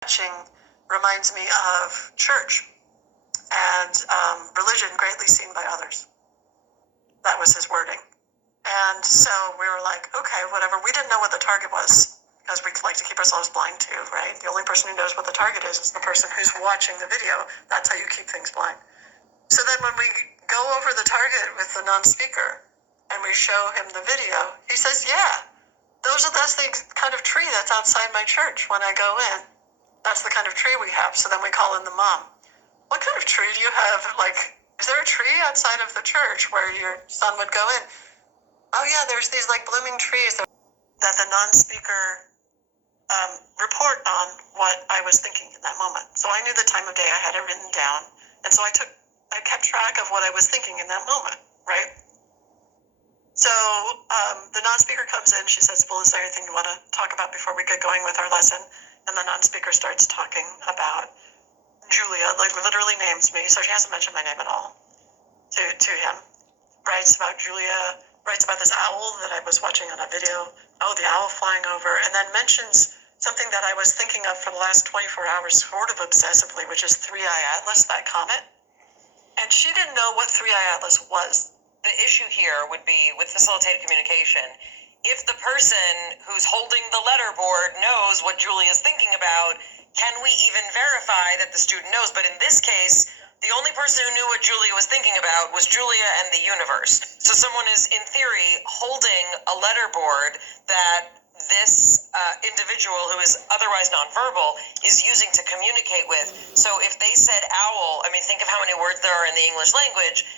Watching reminds me of church and religion greatly seen by others. That was his wording. And so we were like, okay, whatever. We didn't know what the target was because we like to keep ourselves blind too, right? The only person who knows what the target is the person who's watching the video. That's how you keep things blind. So then when we go over the target with the non-speaker and we show him the video, he says, yeah, that's the kind of tree that's outside my church when I go in. That's the kind of tree we have. So then we call in the mom. What kind of tree do you have? Like, is there a tree outside of the church where your son would go in? Oh yeah, there's these like blooming trees that the non-speaker report on what I was thinking in that moment. So I knew the time of day, I had it written down. And so I kept track of what I was thinking in that moment, right? So the non-speaker comes in, she says, well, is there anything you want to talk about before we get going with our lesson? And the non-speaker starts talking about Julia, like literally names me, so she hasn't mentioned my name at all to him. Writes about Julia, writes about this owl that I was watching on a video. Oh, the owl flying over, and then mentions something that I was thinking of for the last 24 hours sort of obsessively, which is C.I.A, that comet. And she didn't know what C.I.A was. The issue here would be with facilitated communication. If the person who's holding the letter board knows what Julia's thinking about, can we even verify that the student knows? But in this case, the only person who knew what Julia was thinking about was Julia and the universe. So someone is, in theory, holding a letter board that this individual who is otherwise nonverbal is using to communicate with. So if they said owl, I mean, think of how many words there are in the English language.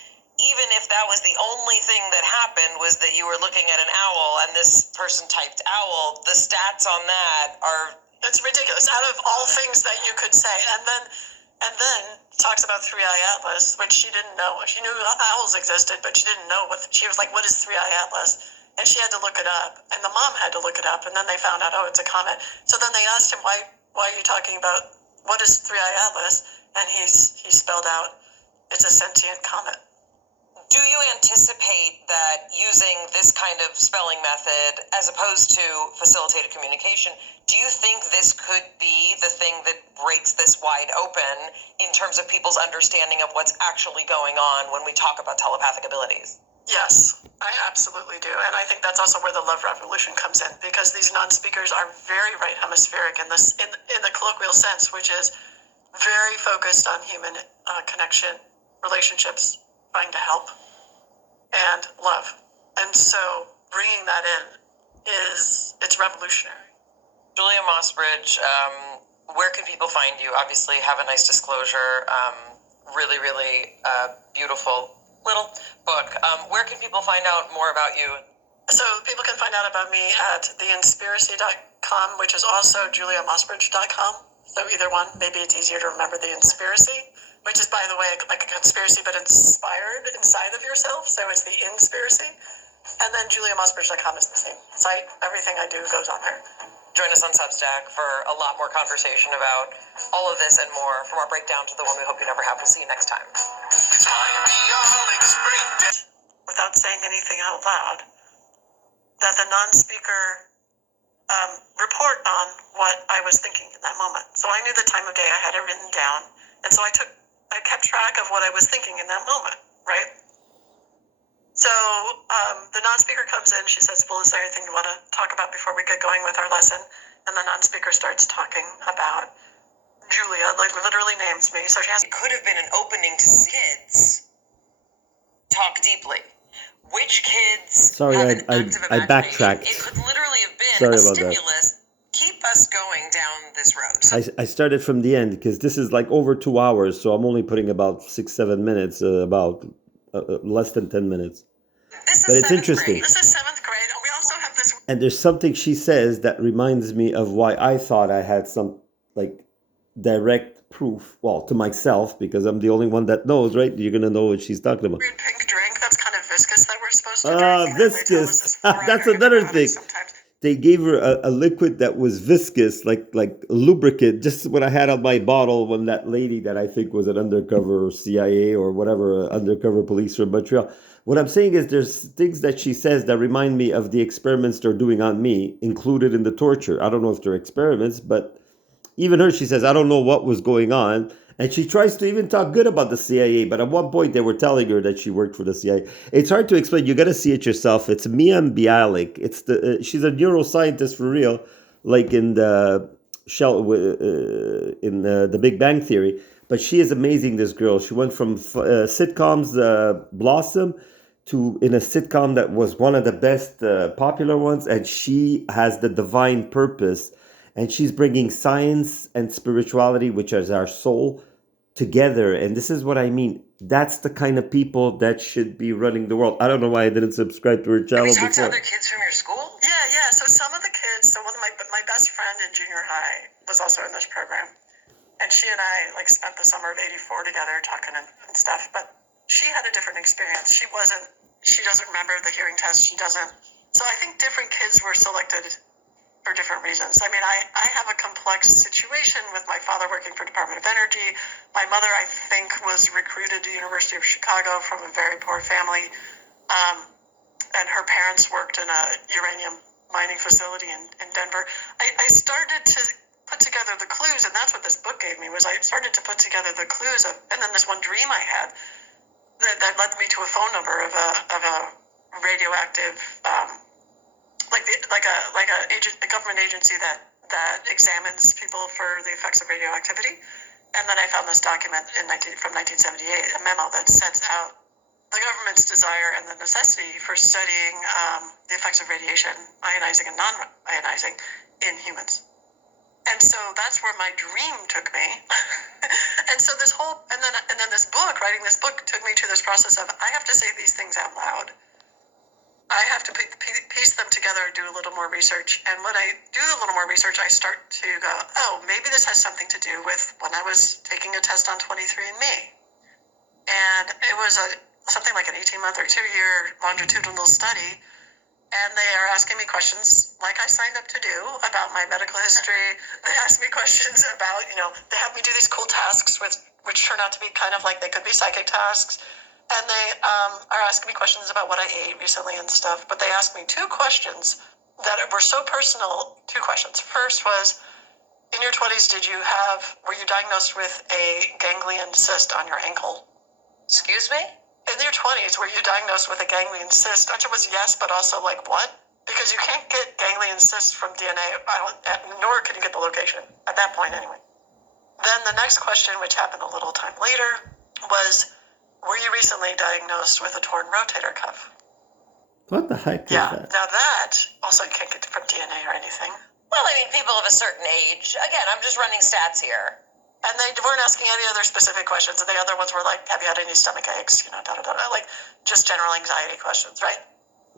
Even if that was the only thing that happened was that you were looking at an owl and this person typed owl, the stats on that are... It's ridiculous. Out of all things that you could say. And then talks about C.I.A, which she didn't know. She knew owls existed, but she didn't know she was like, what is C.I.A? And she had to look it up. And the mom had to look it up. And then they found out, oh, it's a comet. So then they asked him, why are you talking about what is C.I.A? And he spelled out, it's a sentient comet. Do you anticipate that using this kind of spelling method as opposed to facilitated communication, do you think this could be the thing that breaks this wide open in terms of people's understanding of what's actually going on when we talk about telepathic abilities? Yes, I absolutely do. And I think that's also where the love revolution comes in, because these non-speakers are very right hemispheric in the colloquial sense, which is very focused on human connection, relationships, trying to help, and love. And so bringing that in it's revolutionary. Julia Mossbridge, where can people find you? Obviously, have a nice disclosure. Really, really beautiful little book. Where can people find out more about you? So people can find out about me at theinspiracy.com, which is also juliamossbridge.com. So either one, maybe it's easier to remember the Inspiracy, which is, by the way, like a conspiracy, but inspired inside of yourself. So it's the Inspiracy. And then juliamossbridge.com is the same site. Everything I do goes on there. Join us on Substack for a lot more conversation about all of this and more, from our breakdown to the one we hope you never have. We'll see you next time. Without saying anything out loud, that the non-speaker report on what I was thinking in that moment. So I knew the time of day, I had it written down. And so I kept track of what I was thinking in that moment, right? So the non-speaker comes in, she says, well, is there anything you want to talk about before we get going with our lesson? And the non-speaker starts talking about Julia, like literally names me. So she has... It could have been an opening to kids talk deeply. Which kids have an active I imagination? backtracked. It could literally have been Sorry a about stimulus. Keep us going down this road. So I started from the end because this is like over 2 hours, so I'm only putting about 6-7 minutes, about less than 10 minutes. But it's interesting. This is 7th grade. We also have this... And there's something she says that reminds me of why I thought I had some like direct proof, well, to myself, because I'm the only one that knows, right? You're going to know what she's talking about. Weird pink drink that's kind of viscous that we're supposed to drink. Viscous. That's another thing. They gave her a liquid that was viscous, like lubricant, just what I had on my bottle when that lady that I think was an undercover CIA or whatever, undercover police from Montreal. What I'm saying is there's things that she says that remind me of the experiments they're doing on me, included in the torture. I don't know if they're experiments, but even her, she says, I don't know what was going on. And she tries to even talk good about the CIA, but at one point they were telling her that she worked for the CIA. It's hard to explain. You got to see it yourself. It's Mia Bialik. It's she's a neuroscientist for real, like in the the Big Bang Theory. But she is amazing. This girl. She went from sitcoms Blossom to in a sitcom that was one of the best popular ones, and she has the divine purpose, and she's bringing science and spirituality, which is our soul, together. And this is what I mean. That's the kind of people that should be running the world. I don't know why I didn't subscribe to her channel Have you talked to before. other kids from your school? Yeah. So some of the kids. So one of my best friend in junior high was also in this program, and she and I like spent the summer of '84 together talking and stuff. But she had a different experience. She doesn't remember the hearing test. She doesn't. So I think different kids were selected for different reasons. I mean, I have a complex situation with my father working for Department of Energy. My mother, I think, was recruited to the University of Chicago from a very poor family. And her parents worked in a uranium mining facility in Denver. I started to put together the clues, and that's what this book gave me, was I started to put together the clues and then this one dream I had that led me to a phone number of a radioactive a government agency that examines people for the effects of radioactivity. And then I found this document from 1978, a memo that sets out the government's desire and the necessity for studying the effects of radiation, ionizing and non-ionizing, in humans. And so that's where my dream took me. And so and then this book, writing this book, took me to this process of, I have to say these things out loud. I have to piece them together and do a little more research. And when I do a little more research, I start to go, oh, maybe this has something to do with when I was taking a test on 23andMe. And it was something like an 18-month or 2-year longitudinal study. And they are asking me questions like I signed up to do about my medical history. They asked me questions about, they have me do these cool tasks which turn out to be kind of like they could be psychic tasks. And they are asking me questions about what I ate recently and stuff. But they asked me 2 questions that were so personal. 2 questions. First was, in your 20s, were you diagnosed with a ganglion cyst on your ankle? Excuse me? In your 20s, were you diagnosed with a ganglion cyst? The answer was yes, but also like what? Because you can't get ganglion cysts from DNA, nor can you get the location, at that point anyway. Then the next question, which happened a little time later, was, were you recently diagnosed with a torn rotator cuff? What the heck is that? Now that also you can't get from DNA or anything. Well, I mean, people of a certain age. Again, I'm just running stats here. And they weren't asking any other specific questions. And the other ones were like, have you had any stomach aches? Like just general anxiety questions, right?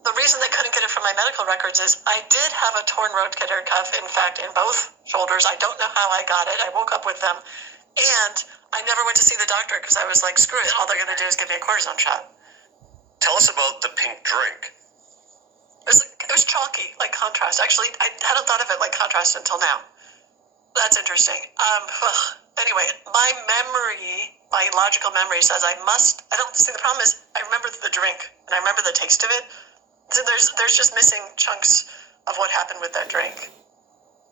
The reason they couldn't get it from my medical records is I did have a torn rotator cuff, in fact, in both shoulders. I don't know how I got it. I woke up with them. And I never went to see the doctor because I was like, screw it. All they're going to do is give me a cortisone shot. Tell us about the pink drink. It was chalky, like contrast. Actually, I hadn't thought of it like contrast until now. That's interesting. Anyway, my logical memory says the problem is I remember the drink and I remember the taste of it. So there's just missing chunks of what happened with that drink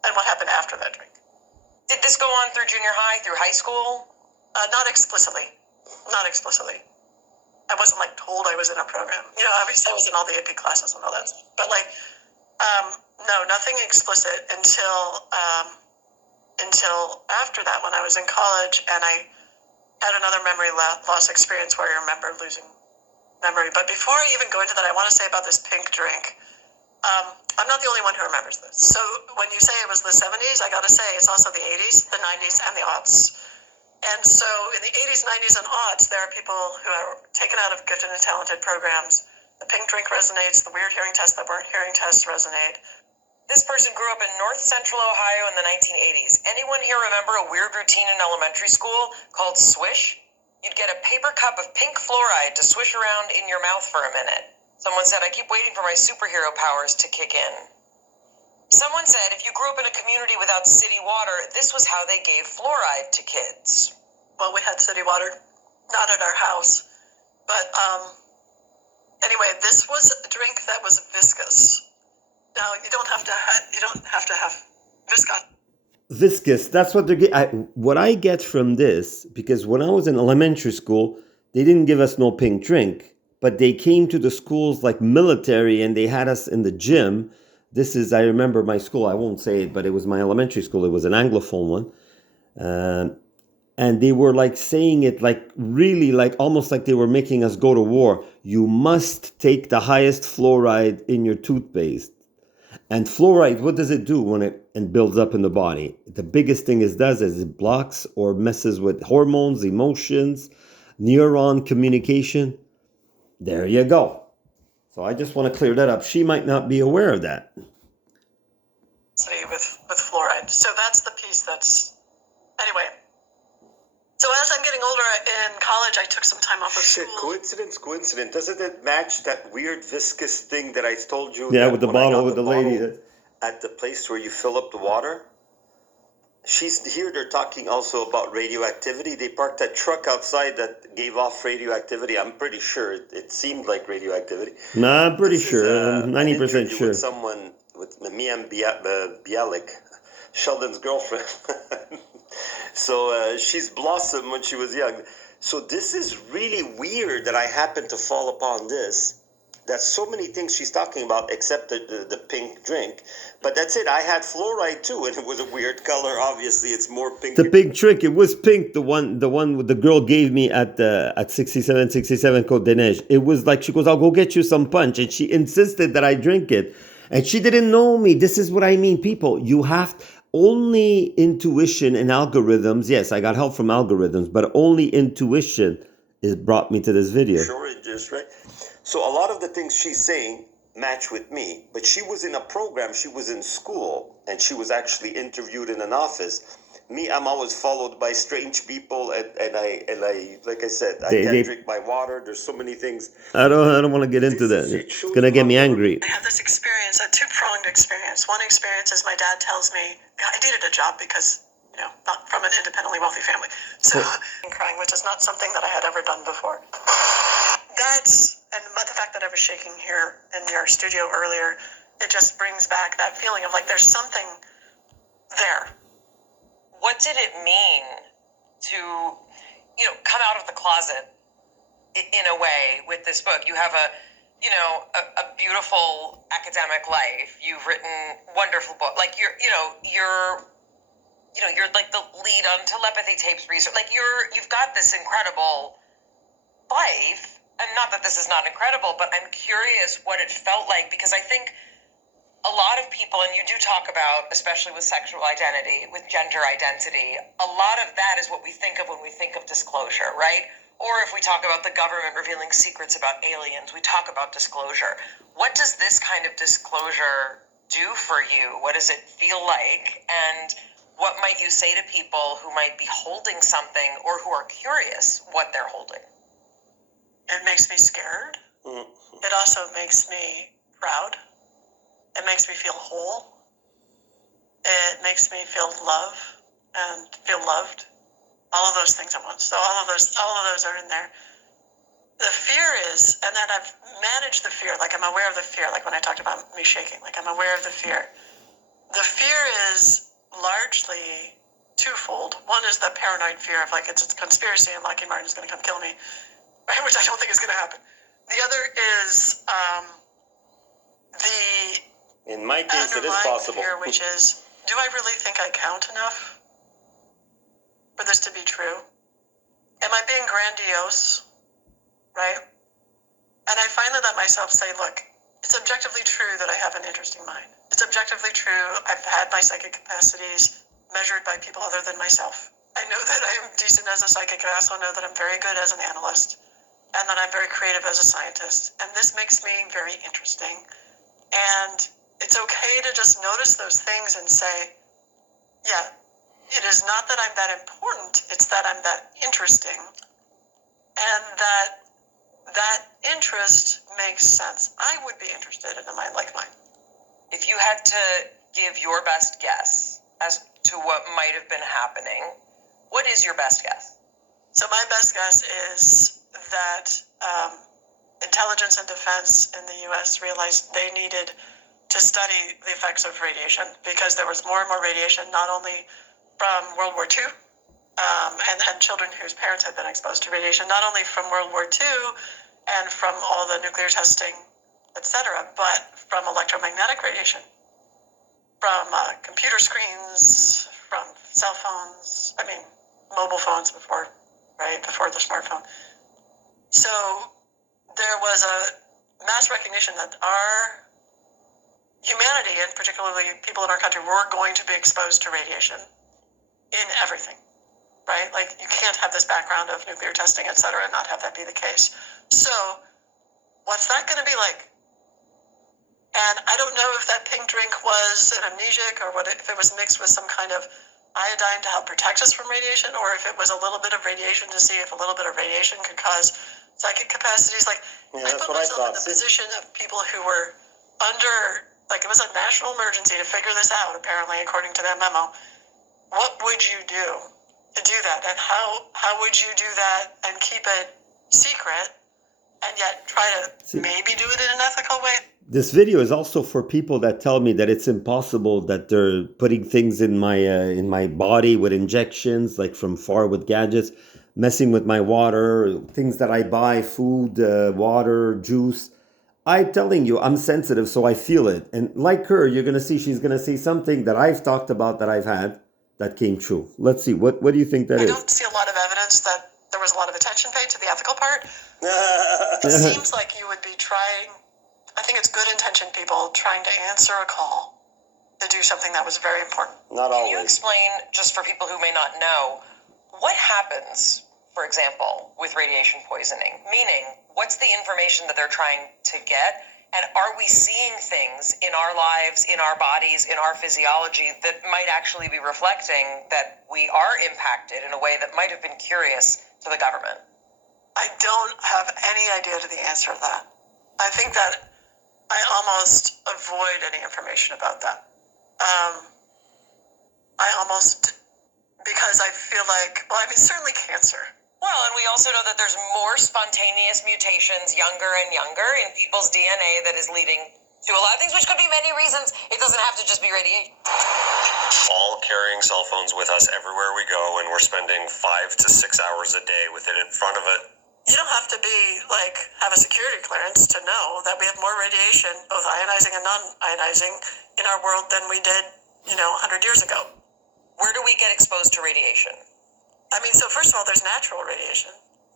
and what happened after that drink. Did this go on through junior high, through high school? Not explicitly. I wasn't like told I was in a program. Obviously I was in all the AP classes and all that stuff. But no, nothing explicit until after that, when I was in college and I had another memory loss experience where I remember losing memory. But before I even go into that, I want to say about this pink drink. I'm not the only one who remembers this. So when you say it was the 70s, I got to say it's also the 80s, the 90s, and the aughts. And so in the 80s, 90s, and aughts, there are people who are taken out of gifted and talented programs. The pink drink resonates. The weird hearing tests that weren't hearing tests resonate. This person grew up in North Central Ohio in the 1980s. Anyone here remember a weird routine in elementary school called swish? You'd get a paper cup of pink fluoride to swish around in your mouth for a minute. Someone said, I keep waiting for my superhero powers to kick in. Someone said if you grew up in a community without city water, this was how they gave fluoride to kids. Well, we had city water, not at our house. But anyway, this was a drink that was viscous. Now, you don't have to have viscosity. viscous. That's what they're getting. What I get from this, because when I was in elementary school, they didn't give us no pink drink, but they came to the schools like military and they had us in the gym. This is, I remember my school, I won't say it, but it was my elementary school. It was an Anglophone one. And they were like saying it like really like almost like they were making us go to war. You must take the highest fluoride in your toothpaste. And fluoride, what does it do when it builds up in the body? The biggest thing it does is it blocks or messes with hormones, emotions, neuron communication. There you go. So I just want to clear that up. She might not be aware of that. With fluoride. So that's the piece that's... Anyway. So as I'm getting older in college, I took some time off of school. Coincidence. Doesn't it match that weird viscous thing that I told you? Yeah, with the bottle, with the lady. At the place where you fill up the water? They're talking also about radioactivity. They parked that truck outside that gave off radioactivity. I'm pretty sure it seemed like radioactivity. Nah, I'm pretty sure. I'm 90% sure. With someone, with Mia Bialik, Sheldon's girlfriend. So she's blossomed when she was young. So this is really weird that I happened to fall upon this. That's so many things she's talking about except the pink drink. But that's it. I had fluoride too, and it was a weird color. Obviously, it's more pink. The pink trick, it was pink. The one the girl gave me at 67 Côte des Neiges. It was like, she goes, I'll go get you some punch. And she insisted that I drink it. And she didn't know me. This is what I mean, people. You have only intuition and algorithms. Yes, I got help from algorithms, but only intuition is brought me to this video. Sure, it just right. So a lot of the things she's saying match with me, but she was in a program, she was in school, and she was actually interviewed in an office. Me, I'm always followed by strange people, and I like I said, I can't drink my water. There's so many things. I don't want to get into that. It's gonna get me angry. I had this experience, a two-pronged experience. One experience is my dad tells me I needed a job because, not from an independently wealthy family. So crying, which is not something that I had ever done before. And the fact that I was shaking here in your studio earlier, it just brings back that feeling of like there's something there. What did it mean to, come out of the closet in a way with this book? You have a beautiful academic life. You've written wonderful books. Like you're like the lead on telepathy tapes research. Like you've got this incredible life. And not that this is not incredible, but I'm curious what it felt like, because I think a lot of people, and you do talk about, especially with sexual identity, with gender identity, a lot of that is what we think of when we think of disclosure, right? Or if we talk about the government revealing secrets about aliens, we talk about disclosure. What does this kind of disclosure do for you? What does it feel like? And what might you say to people who might be holding something or who are curious what they're holding? It makes me scared. It also makes me proud. It makes me feel whole. It makes me feel love and feel loved. All of those things at once. So all of those are in there. The fear is, and then I've managed the fear. Like I'm aware of the fear. Like when I talked about me shaking, like I'm aware of the fear. The fear is largely twofold. One is the paranoid fear of like it's a conspiracy and Lockheed Martin's going to come kill me. Right, which I don't think is going to happen. The other is in my case, it is possible. Fear, which is, do I really think I count enough for this to be true? Am I being grandiose? Right? And I finally let myself say, look, it's objectively true that I have an interesting mind. It's objectively true I've had my psychic capacities measured by people other than myself. I know that I am decent as a psychic, and I also know that I'm very good as an analyst, and that I'm very creative as a scientist. And this makes me very interesting. And it's okay to just notice those things and say, yeah, it is not that I'm that important, it's that I'm that interesting. And that interest makes sense. I would be interested in a mind like mine. If you had to give your best guess as to what might have been happening, what is your best guess? So my best guess is that intelligence and defense in the U.S. realized they needed to study the effects of radiation, because there was more and more radiation, not only from World War II, and children whose parents had been exposed to radiation, not only from World War II and from all the nuclear testing, etc., but from electromagnetic radiation, from computer screens, from cell phones, mobile phones before the smartphone. So there was a mass recognition that our humanity, and particularly people in our country, were going to be exposed to radiation in everything, right? Like, you can't have this background of nuclear testing, et cetera, and not have that be the case. So what's that going to be like? And I don't know if that pink drink was an amnesiac, or if it was mixed with some kind of iodine to help protect us from radiation, or if it was a little bit of radiation to see if a little bit of radiation could cause psychic capacities. Like, I put myself in the position of people who were under, like, it was a national emergency to figure this out, apparently, according to that memo. What would you do to do that? And how would you do that and keep it secret and yet try to maybe do it in an ethical way? This video is also for people that tell me that it's impossible, that they're putting things in my body with injections, like from far with gadgets, messing with my water, things that I buy, food, water, juice. I'm telling you, I'm sensitive, so I feel it. And like her, you're going to see, she's going to say something that I've talked about, that I've had, that came true. Let's see. What do you think that is? I don't see a lot of evidence that there was a lot of attention paid to the ethical part. It seems like you would be trying, I think it's good intentioned people trying to answer a call to do something that was very important. Not always. Can you explain, just for people who may not know, what happens, for example, with radiation poisoning? Meaning, what's the information that they're trying to get? And are we seeing things in our lives, in our bodies, in our physiology that might actually be reflecting that we are impacted in a way that might have been curious to the government? I don't have any idea to the answer to that. I think that I almost avoid any information about that. Because I feel like, certainly cancer. Well, and we also know that there's more spontaneous mutations younger and younger in people's DNA that is leading to a lot of things, which could be many reasons. It doesn't have to just be radiation. All carrying cell phones with us everywhere we go, and we're spending 5 to 6 hours a day with it in front of it. You don't have to have a security clearance to know that we have more radiation, both ionizing and non-ionizing, in our world than we did, 100 years ago. Where do we get exposed to radiation? So first of all, there's natural radiation.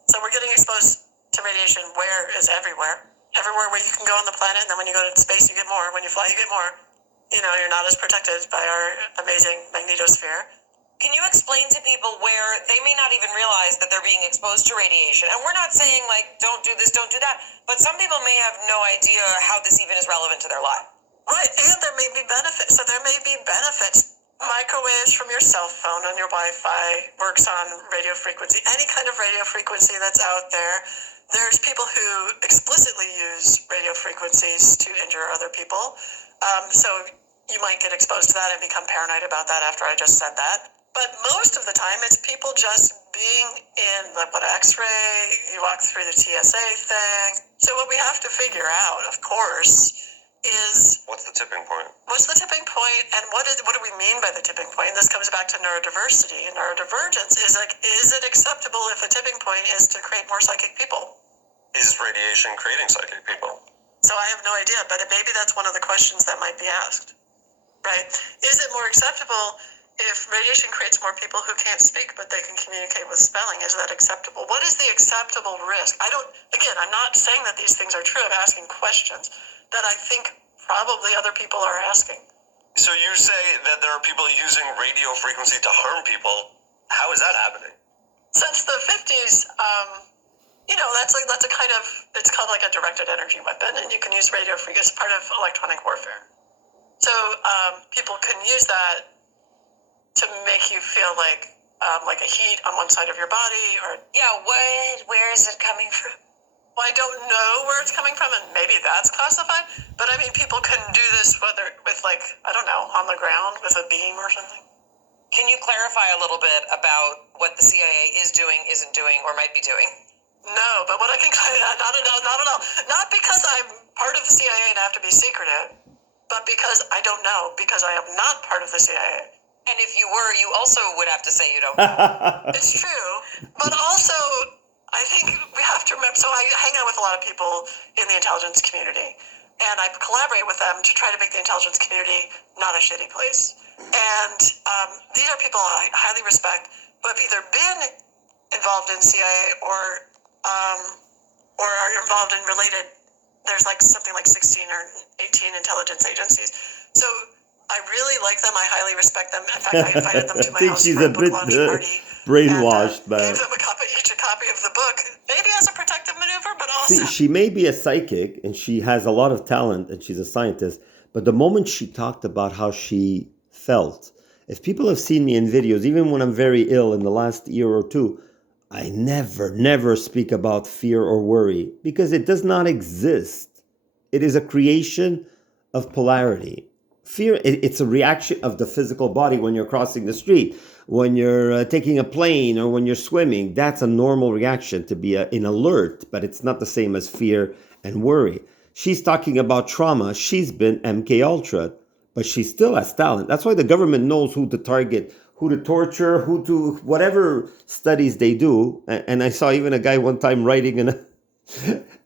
So we're getting exposed to radiation where is everywhere. Everywhere where you can go on the planet, and then when you go to space, you get more. When you fly, you get more. You're not as protected by our amazing magnetosphere. Can you explain to people where they may not even realize that they're being exposed to radiation? And we're not saying, don't do this, don't do that. But some people may have no idea how this even is relevant to their life. Right, and there may be benefits. So there may be benefits. Microwaves from your cell phone on your Wi-Fi works on radio frequency. Any kind of radio frequency that's out there. There's people who explicitly use radio frequencies to injure other people. So you might get exposed to that and become paranoid about that after I just said that. But most of the time, it's people just being in X-ray, you walk through the TSA thing. So what we have to figure out, of course, is... What's the tipping point? What's the tipping point, and what do we mean by the tipping point? And this comes back to neurodiversity. And neurodivergence is it acceptable if a tipping point is to create more psychic people? Is radiation creating psychic people? So I have no idea, but maybe that's one of the questions that might be asked, right? Is it more acceptable if radiation creates more people who can't speak, but they can communicate with spelling? Is that acceptable? What is the acceptable risk? I'm not saying that these things are true. I'm asking questions that I think probably other people are asking. So you say that there are people using radio frequency to harm people. How is that happening? Since the 50s, that's a kind of, it's called a directed energy weapon, and you can use radio frequency as part of electronic warfare. So people can use that to make you feel like a heat on one side of your body, or... Yeah, where is it coming from? Well, I don't know where it's coming from, and maybe that's classified, but people can do this whether with on the ground with a beam or something. Can you clarify a little bit about what the C.I.A. is doing, isn't doing, or might be doing? No, but what I can not at all. Not because I'm part of the CIA and have to be secretive, but because I don't know, because I am not part of the CIA. And if you were, you also would have to say you don't know. It's true, but also I think we have to remember. So I hang out with a lot of people in the intelligence community, and I collaborate with them to try to make the intelligence community not a shitty place. And these are people I highly respect who have either been involved in CIA or are involved in related. There's like something like 16 or 18 intelligence agencies. So I really like them. I highly respect them. In fact, I invited them to my think house she's for a a book bit launch party. brainwashed, And, man. gave them each a copy of the book, maybe as a protective maneuver, but also. See, she may be a psychic and she has a lot of talent and she's a scientist, but the moment she talked about how she felt, if people have seen me in videos, even when I'm very ill in the last year or two, I never speak about fear or worry because it does not exist. It is a creation of polarity. Fear, it's a reaction of the physical body when you're crossing the street, when you're taking a plane, or when you're swimming. That's a normal reaction to be in alert, but it's not the same as fear and worry. She's talking about trauma. She's been MK Ultra, but she still has talent. That's why the government knows who to target, who to torture, who to whatever studies they do. And I saw even a guy one time writing in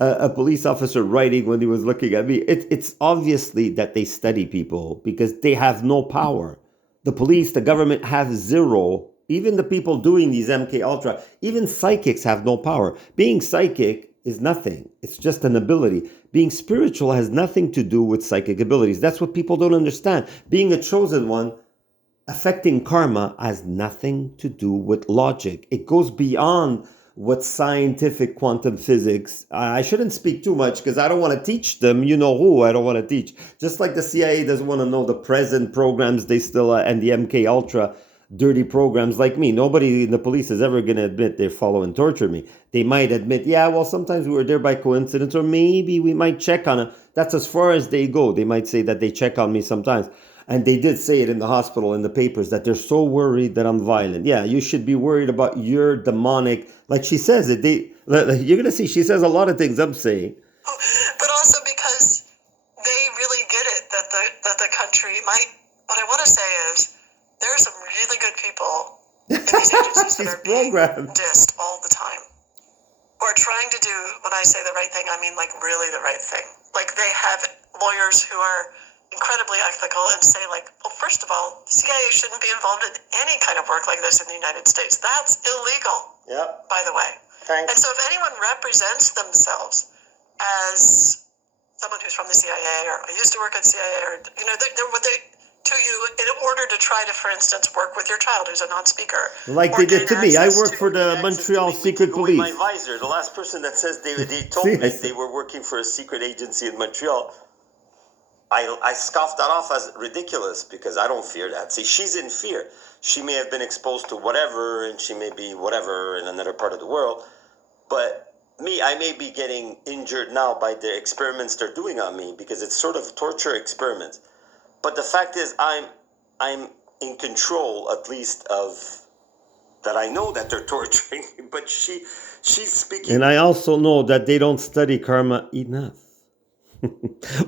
a police officer writing when he was looking at me. It's obviously that they study people because they have no power. The police, the government have zero. Even the people doing these MK Ultra, even psychics have no power. Being psychic is nothing. It's just an ability. Being spiritual has nothing to do with psychic abilities. That's what people don't understand. Being a chosen one, affecting karma, has nothing to do with logic. It goes beyond what scientific quantum physics. I shouldn't speak too much because I don't want to teach them. You know who I don't want to teach. Just like the CIA doesn't want to know the present programs they still and the MK Ultra dirty programs like me. Nobody in the police is ever going to admit they follow and torture me. They might admit, yeah, well, sometimes we were there by coincidence, or maybe we might check on it. That's as far as they go. They might say that they check on me sometimes. And they did say it in the hospital, in the papers, that they're so worried that I'm violent. Yeah, you should be worried about your demonic, like she says it. You're going to see, she says a lot of things I'm saying. Oh, but also because they really get it that the country might. What I want to say is there are some really good people in these agencies that are being dissed all the time, or trying to do, when I say the right thing, I mean like really the right thing. Like they have lawyers who are incredibly ethical and say like, well, first of all, the CIA shouldn't be involved in any kind of work like this in the United States. That's illegal. Yep. By the way. Thanks. And so if anyone represents themselves as someone who's from the CIA, or I used to work at CIA, or they're what they to you in order to try to, for instance, work with your child who's a non-speaker. Like they did to me. I work for the Montreal Secret Police. My visor, the last person that says they told me they were working for a secret agency in Montreal. I scoffed that off as ridiculous because I don't fear that. See, she's in fear. She may have been exposed to whatever, and she may be whatever in another part of the world. But me, I may be getting injured now by the experiments they're doing on me because it's sort of torture experiments. But the fact is, I'm in control, at least, of that. I know that they're torturing me, but she's speaking. And I also know that they don't study karma enough.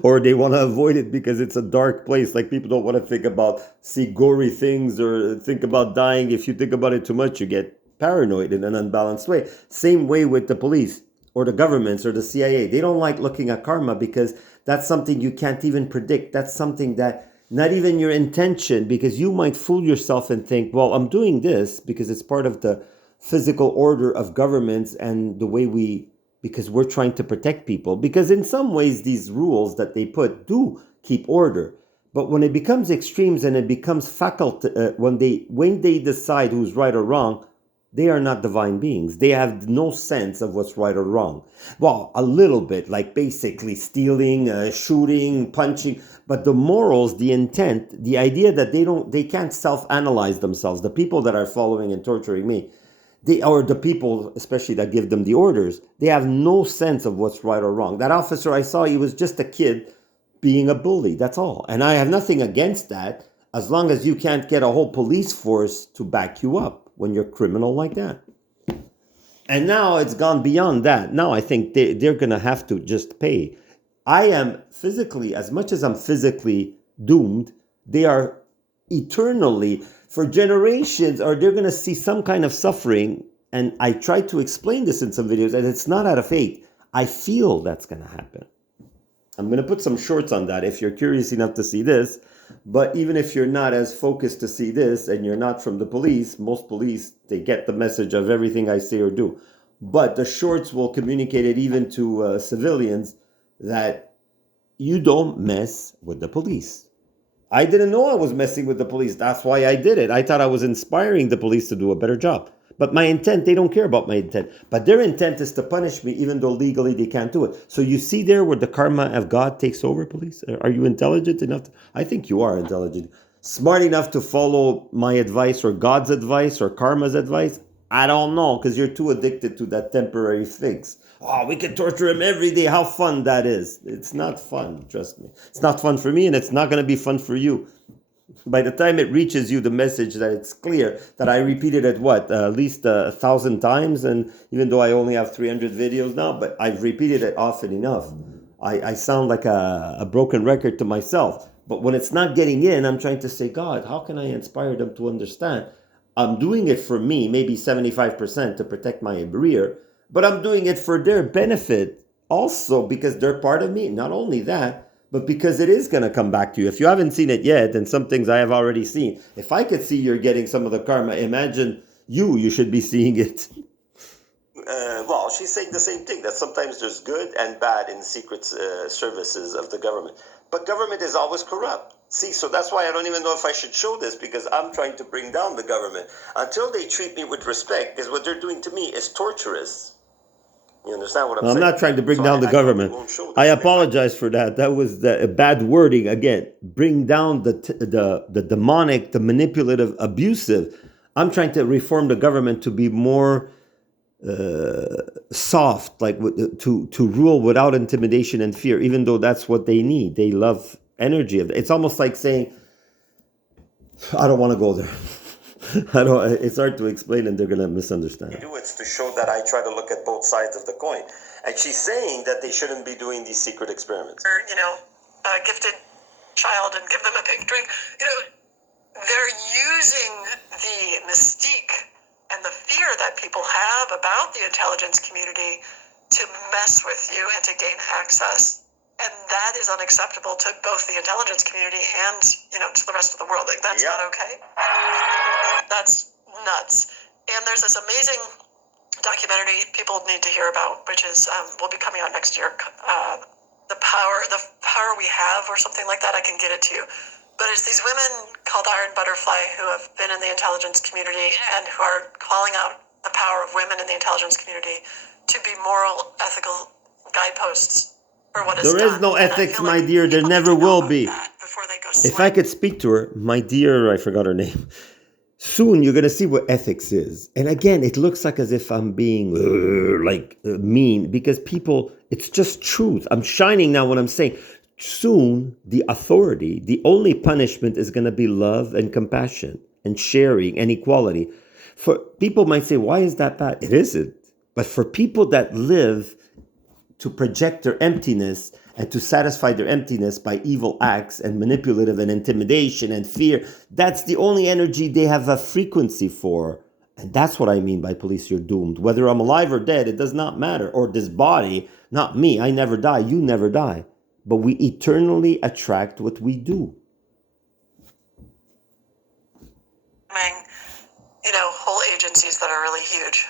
Or they want to avoid it because it's a dark place. Like people don't want to think about, see gory things or think about dying. If you think about it too much, you get paranoid in an unbalanced way. Same way with the police or the governments or the CIA. They don't like looking at karma because that's something you can't even predict. That's something that not even your intention, because you might fool yourself and think, well, I'm doing this because it's part of the physical order of governments and the way because we're trying to protect people. Because in some ways, these rules that they put do keep order. But when it becomes extremes and it becomes faculty, when they decide who's right or wrong, they are not divine beings. They have no sense of what's right or wrong. Well, a little bit, like basically stealing, shooting, punching. But the morals, the intent, the idea that they can't self-analyze themselves. The people that are following and torturing me, the people, especially that give them the orders, they have no sense of what's right or wrong. That officer I saw, he was just a kid being a bully. That's all. And I have nothing against that, as long as you can't get a whole police force to back you up when you're criminal like that. And now it's gone beyond that. Now I think they're going to have to just pay. I am physically, as much as I'm physically doomed, they are eternally, for generations, or they're going to see some kind of suffering. And I try to explain this in some videos, and it's not out of hate. I feel that's going to happen. I'm going to put some shorts on that if you're curious enough to see this. But even if you're not as focused to see this and you're not from the police, most police, they get the message of everything I say or do. But the shorts will communicate it even to civilians that you don't mess with the police. I didn't know I was messing with the police. That's why I did it. I thought I was inspiring the police to do a better job. But my intent, they don't care about my intent. But their intent is to punish me, even though legally they can't do it. So you see there where the karma of God takes over, police? Are you intelligent enough? I think you are intelligent. Smart enough to follow my advice or God's advice or karma's advice? I don't know, because you're too addicted to that temporary fix. Oh, we can torture him every day. How fun that is. It's not fun, trust me. It's not fun for me, and it's not going to be fun for you. By the time it reaches you, the message that it's clear that I repeated it, at least 1,000 times. And even though I only have 300 videos now, but I've repeated it often enough. I sound like a broken record to myself. But when it's not getting in, I'm trying to say, God, how can I inspire them to understand? I'm doing it for me, maybe 75% to protect my rear, but I'm doing it for their benefit also, because they're part of me. Not only that, but because it is going to come back to you. If you haven't seen it yet, and some things I have already seen, if I could see you're getting some of the karma, imagine you should be seeing it. Well, she's saying the same thing, that sometimes there's good and bad in secret services of the government. But government is always corrupt. See, so that's why I don't even know if I should show this, because I'm trying to bring down the government. Until they treat me with respect, because what they're doing to me is torturous. You understand what I'm saying? I'm not trying to bring down the government. I apologize for that. That was the bad wording. Again, bring down the demonic, the manipulative, abusive. I'm trying to reform the government to be more soft, like to rule without intimidation and fear, even though that's what they need. They love energy. It's almost like saying, I don't want to go there. It's hard to explain, and they're going to misunderstand. It's to show that I try to look at both sides of the coin. And she's saying that they shouldn't be doing these secret experiments. Or, a gifted child and give them a pink drink. They're using the mystique and the fear that people have about the intelligence community to mess with you and to gain access. And that is unacceptable to both the intelligence community and, to the rest of the world. Like, that's not okay. That's nuts. And there's this amazing documentary people need to hear about, which is will be coming out next year. The power we have, or something like that. I can get it to you. But it's these women called Iron Butterfly who have been in the intelligence community and who are calling out the power of women in the intelligence community to be moral, ethical guideposts. There is no ethics, my dear. There never will be. If I could speak to her, my dear, I forgot her name. Soon you're going to see what ethics is. And again, it looks like as if I'm being mean, because people, it's just truth. I'm shining now when I'm saying. Soon, the authority, the only punishment is going to be love and compassion and sharing and equality. For people might say, why is that bad? It isn't. But for people that live to project their emptiness and to satisfy their emptiness by evil acts and manipulative and intimidation and fear, that's the only energy they have a frequency for. And that's what I mean by police, you're doomed. Whether I'm alive or dead, it does not matter. Or this body, not me, I never die, you never die. But we eternally attract what we do. Whole agencies that are really huge.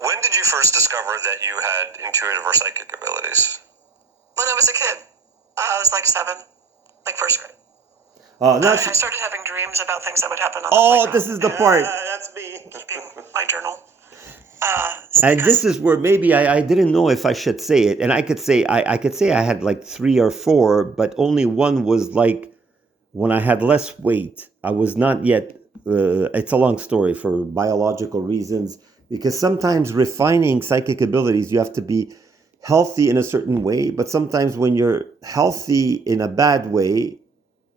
When did you first discover that you had intuitive or psychic abilities? When I was a kid. I was like 7, like first grade. I started having dreams about things that would happen on the playground. This is the part. That's me. Keeping my journal. And this is where maybe I didn't know if I should say it. And I could say I had like 3 or 4, but only one was like when I had less weight. I was not yet, it's a long story for biological reasons, because sometimes refining psychic abilities, you have to be healthy in a certain way, but sometimes when you're healthy in a bad way,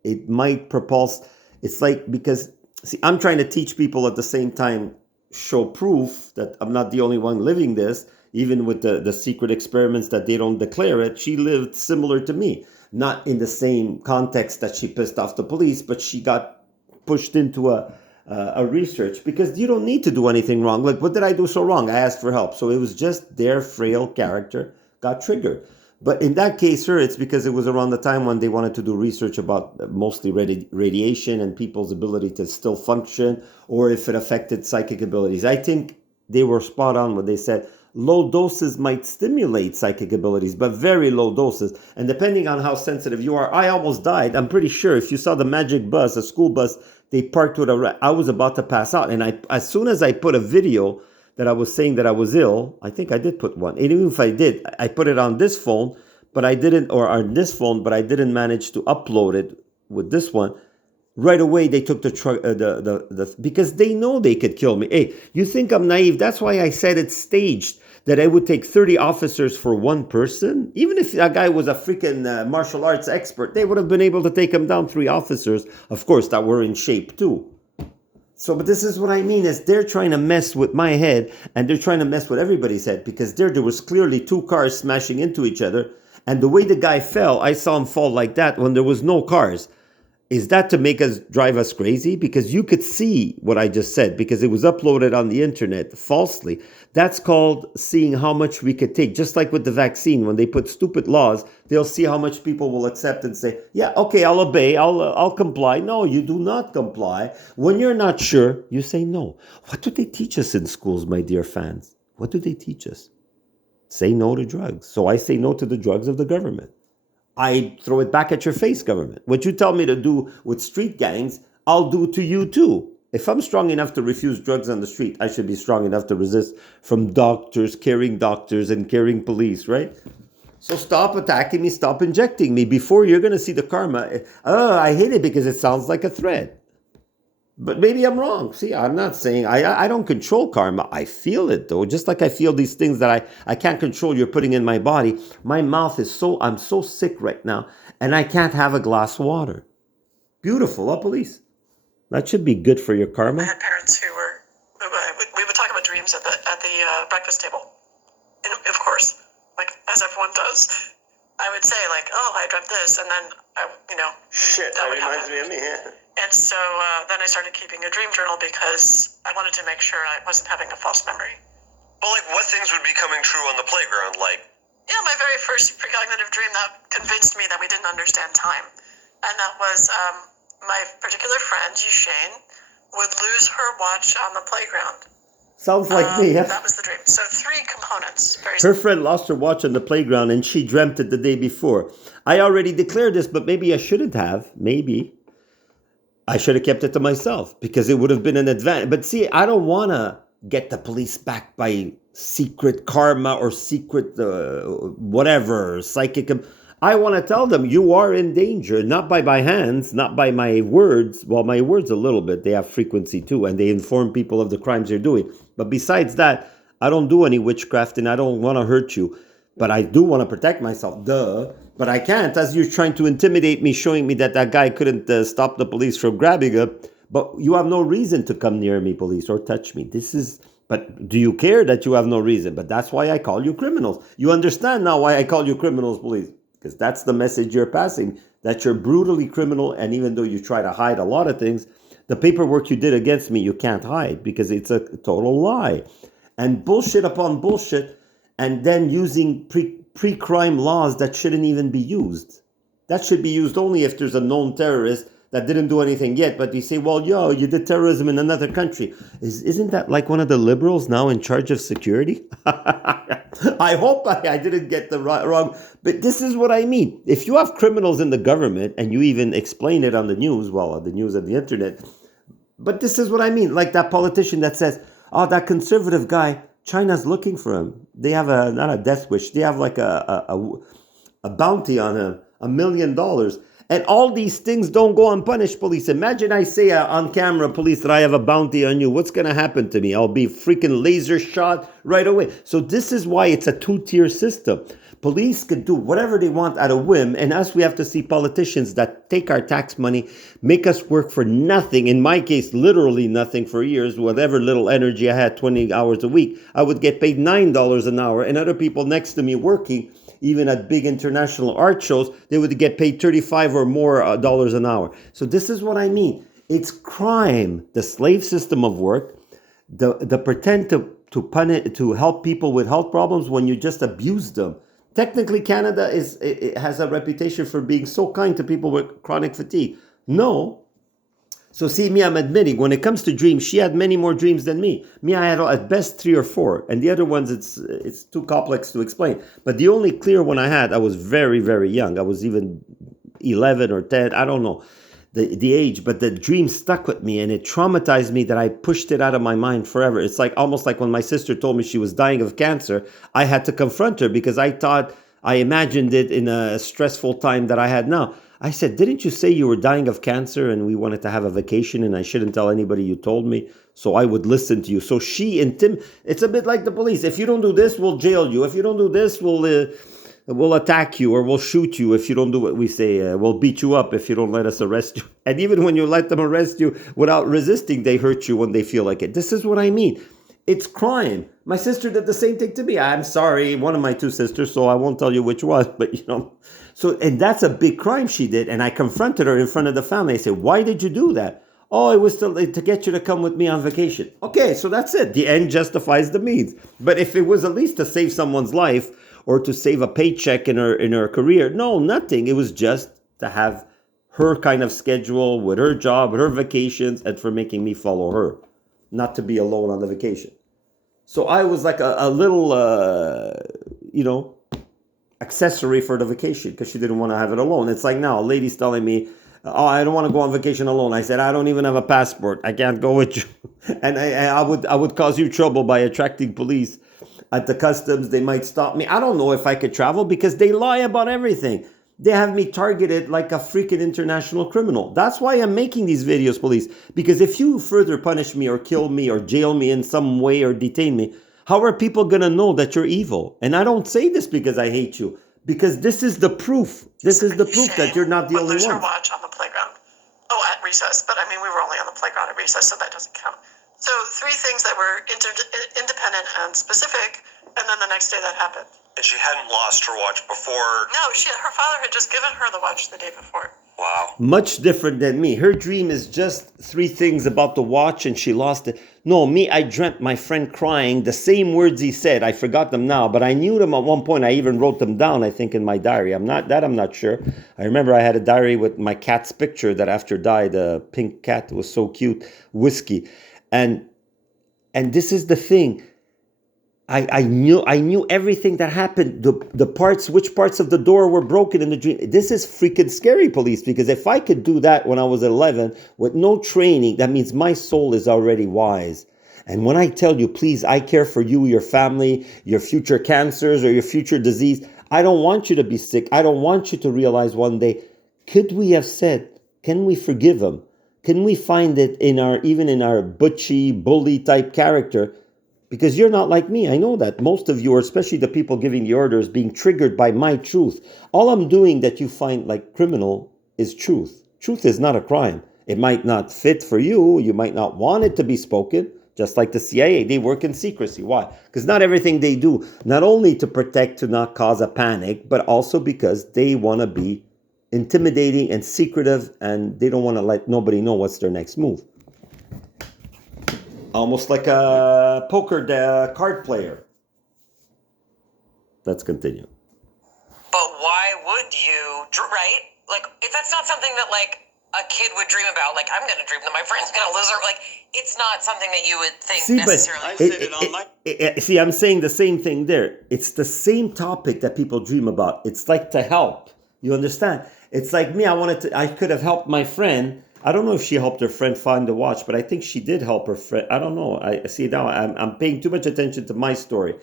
it might propulse. It's like, because, see, I'm trying to teach people at the same time show proof that I'm not the only one living this, even with the secret experiments that they don't declare it, she lived similar to me. Not in the same context that she pissed off the police, but she got pushed into a research because you don't need to do anything wrong. Like, what did I do so wrong? I asked for help. So it was just their frail character got triggered. But in that case, sir, it's because it was around the time when they wanted to do research about mostly radiation and people's ability to still function, or if it affected psychic abilities. I think they were spot on when they said low doses might stimulate psychic abilities, but very low doses. And depending on how sensitive you are, I almost died. I'm pretty sure if you saw the magic bus, a school bus, they parked with I was about to pass out. And as soon as I put a video that I was saying that I was ill, I think I did put one. And even if I did, I put it on this phone, but I didn't, or on this phone, but I didn't manage to upload it with this one. Right away, they took the truck, because they know they could kill me. Hey, you think I'm naive? That's why I said it's staged, that it would take 30 officers for one person. Even if that guy was a freaking martial arts expert, they would have been able to take him down, 3 officers, of course, that were in shape too. So, but this is what I mean, is they're trying to mess with my head, and they're trying to mess with everybody's head, because there was clearly 2 cars smashing into each other, and the way the guy fell, I saw him fall like that when there was no cars. Is that to make us drive us crazy? Because you could see what I just said, because it was uploaded on the internet falsely. That's called seeing how much we could take. Just like with the vaccine, when they put stupid laws, they'll see how much people will accept and say, yeah, okay, I'll obey, I'll comply. No, you do not comply. When you're not sure, you say no. What do they teach us in schools, my dear fans? What do they teach us? Say no to drugs. So I say no to the drugs of the government. I throw it back at your face, government. What you tell me to do with street gangs, I'll do to you too. If I'm strong enough to refuse drugs on the street, I should be strong enough to resist from doctors and carrying police, right? So stop attacking me, stop injecting me before you're going to see the karma. I hate it because it sounds like a threat. But maybe I'm wrong. See, I'm not saying, I don't control karma. I feel it though. Just like I feel these things that I can't control you're putting in my body. My mouth is I'm so sick right now, and I can't have a glass of water. Beautiful, police. That should be good for your karma. I had parents who were, we would talk about dreams at the breakfast table. And of course, like, as everyone does, I would say, like, oh, I dreamt this, and then, Shit, that reminds me of me, yeah. And so then I started keeping a dream journal because I wanted to make sure I wasn't having a false memory. Well, like, what things would be coming true on the playground? Like, yeah, my very first precognitive dream that convinced me that we didn't understand time. And that was my particular friend, Yushane, would lose her watch on the playground. Sounds like me, huh? That was the dream. So 3 components. Her friend lost her watch on the playground, and she dreamt it the day before. I already declared this, but maybe I shouldn't have. Maybe. I should have kept it to myself, because it would have been an advantage. But see, I don't want to get the police back by secret karma or secret whatever, psychic. I want to tell them you are in danger, not by my hands, not by my words. Well, my words a little bit. They have frequency too, and they inform people of the crimes they're doing. But besides that, I don't do any witchcraft, and I don't want to hurt you. But I do want to protect myself, duh. But I can't, as you're trying to intimidate me, showing me that guy couldn't stop the police from grabbing him. But you have no reason to come near me, police, or touch me. But do you care that you have no reason? But that's why I call you criminals. You understand now why I call you criminals, police? Because that's the message you're passing, that you're brutally criminal, and even though you try to hide a lot of things, the paperwork you did against me, you can't hide, because it's a total lie. And bullshit upon bullshit, and then using pre-crime laws that shouldn't even be used. That should be used only if there's a known terrorist that didn't do anything yet, but you say, well, you did terrorism in another country. Isn't that like one of the liberals now in charge of security? I hope I didn't get the wrong, but this is what I mean. If you have criminals in the government, and you even explain it on the news, well, the news and the internet, but this is what I mean, like that politician that says, oh, that conservative guy, China's looking for him. They have not a death wish. They have like a bounty on him, $1 million. And all these things don't go unpunished, police. Imagine I say on camera, police, that I have a bounty on you. What's going to happen to me? I'll be freaking laser shot right away. So this is why it's a two-tier system. Police could do whatever they want at a whim, and us, we have to see politicians that take our tax money, make us work for nothing. In my case, literally nothing for years. Whatever little energy I had, 20 hours a week, I would get paid $9 an hour, and other people next to me working, even at big international art shows, they would get paid 35 or more dollars an hour. So this is what I mean. It's crime, the slave system of work, the pretend to punish, to help people with health problems when you just abuse them. Technically, Canada it has a reputation for being so kind to people with chronic fatigue. No. So see, me, I'm admitting, when it comes to dreams, she had many more dreams than me. Me, I had at best 3 or 4. And the other ones, it's too complex to explain. But the only clear one I had, I was very, very young. I was even 11 or 10. I don't know the age. But the dream stuck with me. And it traumatized me that I pushed it out of my mind forever. It's like almost like when my sister told me she was dying of cancer, I had to confront her because I imagined it in a stressful time that I had now. I said, didn't you say you were dying of cancer and we wanted to have a vacation and I shouldn't tell anybody you told me? So I would listen to you. So it's a bit like the police. If you don't do this, we'll jail you. If you don't do this, we'll attack you or we'll shoot you. If you don't do what we say, we'll beat you up if you don't let us arrest you. And even when you let them arrest you without resisting, they hurt you when they feel like it. This is what I mean. It's crime. My sister did the same thing to me. I'm sorry, one of my 2 sisters, so I won't tell you which one, but So, and that's a big crime she did. And I confronted her in front of the family. I said, why did you do that? Oh, it was to get you to come with me on vacation. Okay, so that's it. The end justifies the means. But if it was at least to save someone's life or to save a paycheck in her career, no, nothing. It was just to have her kind of schedule with her job, her vacations, and for making me follow her, not to be alone on the vacation. So I was like a little, accessory for the vacation because she didn't want to have it alone. It's like now a lady's telling me, oh, I don't want to go on vacation alone. I said, I don't even have a passport. I can't go with you. And I would cause you trouble by attracting police at the customs. They might stop me. I don't know if I could travel because they lie about everything. They have me targeted like a freaking international criminal. That's why I'm making these videos, police. Because if you further punish me or kill me or jail me in some way or detain me, how are people going to know that you're evil? And I don't say this because I hate you. Because this is the proof. This is the proof that you're not the only lose one. her watch on the playground. Oh, at recess. But I mean, we were only on the playground at recess, so that doesn't count. So 3 things that were independent and specific, and then the next day that happened. And she hadn't lost her watch before. No, her father had just given her the watch the day before. Wow. Much different than me. Her dream is just 3 things about the watch and she lost it. No, me, I dreamt my friend crying, the same words he said. I forgot them now, but I knew them at one point. I even wrote them down, I think, in my diary. I'm not sure. I remember I had a diary with my cat's picture that after died, a pink cat was so cute, Whiskey. And this is the thing. I knew everything that happened, which parts of the door were broken in the dream. This is freaking scary, police, because if I could do that when I was 11 with no training, that means my soul is already wise. And when I tell you, please, I care for you, your family, your future cancers or your future disease, I don't want you to be sick. I don't want you to realize one day, could we have said, can we forgive him? Can we find it even in our butchy, bully type character? Because you're not like me. I know that. Most of you, or especially the people giving the orders, being triggered by my truth. All I'm doing that you find like criminal is truth. Truth is not a crime. It might not fit for you. You might not want it to be spoken. Just like the CIA, they work in secrecy. Why? Because not everything they do, not only to protect, to not cause a panic, but also because they want to be intimidating and secretive, and they don't want to let nobody know what's their next move. Almost like a poker card player. Let's continue. But why would you, right? Like, if that's not something that, like, a kid would dream about, like, I'm going to dream that my friend's going to lose her, like, it's not something that you would think necessarily. See, I'm saying the same thing there. It's the same topic that people dream about. It's like to help. You understand? It's like me, I could have helped my friend. I don't know if she helped her friend find the watch, but I think she did help her friend. I don't know. I see now. I'm paying too much attention to my story.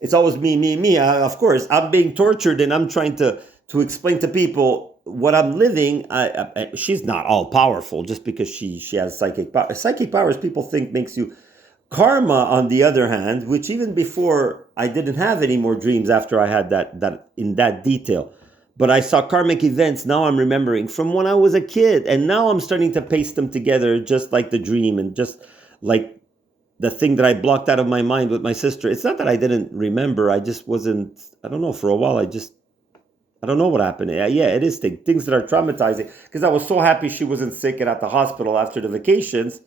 It's always me. Of course, I'm being tortured and I'm trying to explain to people what I'm living, she's not all powerful just because she has psychic power. Psychic powers, people think, makes you. Karma, on the other hand, which even before I didn't have any more dreams after I had that in that detail, but I saw karmic events. Now I'm remembering from when I was a kid, and now I'm starting to paste them together, just like the dream and just like the thing that I blocked out of my mind with my sister. It's not that I didn't remember. I just wasn't. I don't know. For a while, I don't know what happened. Yeah, it is things that are traumatizing. Because I was so happy she wasn't sick and at the hospital after the vacations.